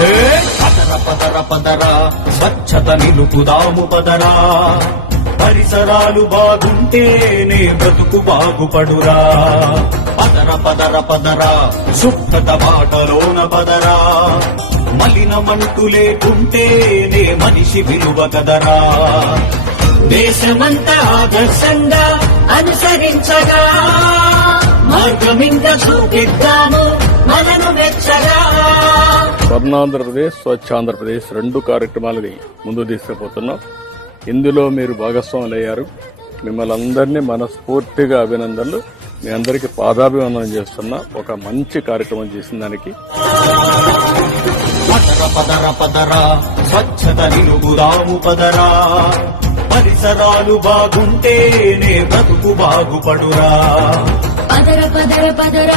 పదర పదర పదర స్వచ్ఛత నిలుపుదాము పదరా, పరిసరాలు బాగుంటేనే బ్రతుకు బాగుపడురా. పదర పదర పదర శుభ్రత బాటలోన పదరా, మలినమంటూ లేకుంటేనే మనిషి విలువ కదరా. దేశమంతా ఆదర్శంగా అనుసరించగా, మార్గమింక చూపిద్దాము మనను వెచ్చగా. స్వర్ణాంధ్రప్రదేశ్, స్వచ్ఛాంధ్రప్రదేశ్ 2 కార్యక్రమాలని ముందు తీసుకుపోతున్నాం. ఇందులో మీరు భాగస్వాములయ్యారు. మిమ్మల్ని అందరినీ మనస్ఫూర్తిగా అభినందనలు. మీ అందరికీ పాదాభివందనం చేస్తున్నా. ఒక మంచి కార్యక్రమం చేసిన దానికి. పదర పదర పదర స్వచ్ఛత నిలుపుదాము పదరా, పరిసరాలు బాగుంటేనే బ్రతుకు బాగుపడురా. పదర పదర పదర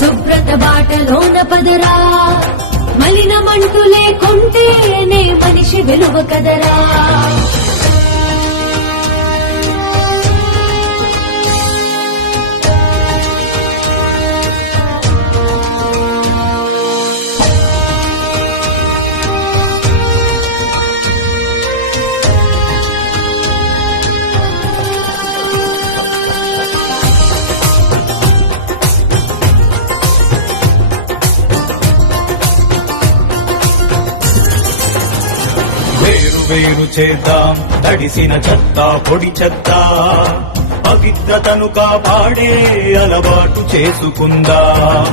శుభ్రత బాటలోన పదరా, మలినమంటూ లేకుంటేనే మనిషి విలువ కదరా. వేరు చేద్దాం తడిసిన చెత్త పొడి చెత్త, పవిత్రతను కాపాడే అలవాటు చేసుకుందాం.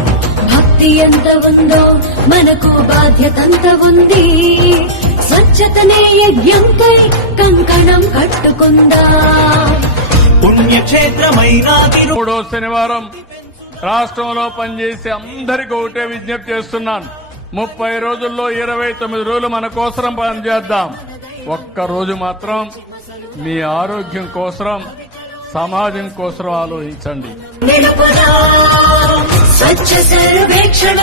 భక్తి ఎంత ఉందో మనకు బాధ్యతంత ఉంది, స్వచ్ఛతనే యజ్ఞంకై కంకణం కట్టుకుందాం. పుణ్యక్షేత్రమైన 3వ శనివారం రాష్ట్రంలో పనిచేసే అందరికీ ఒకటే విజ్ఞప్తి చేస్తున్నాను. 30 రోజుల్లో 29 రోజులు మన కోసం పనిచేద్దాం. ఒక్క రోజు మాత్రం మీ ఆరోగ్యం కోసం, సమాజం కోసం ఆలోచించండి. స్వచ్ఛ సర్వేక్షణ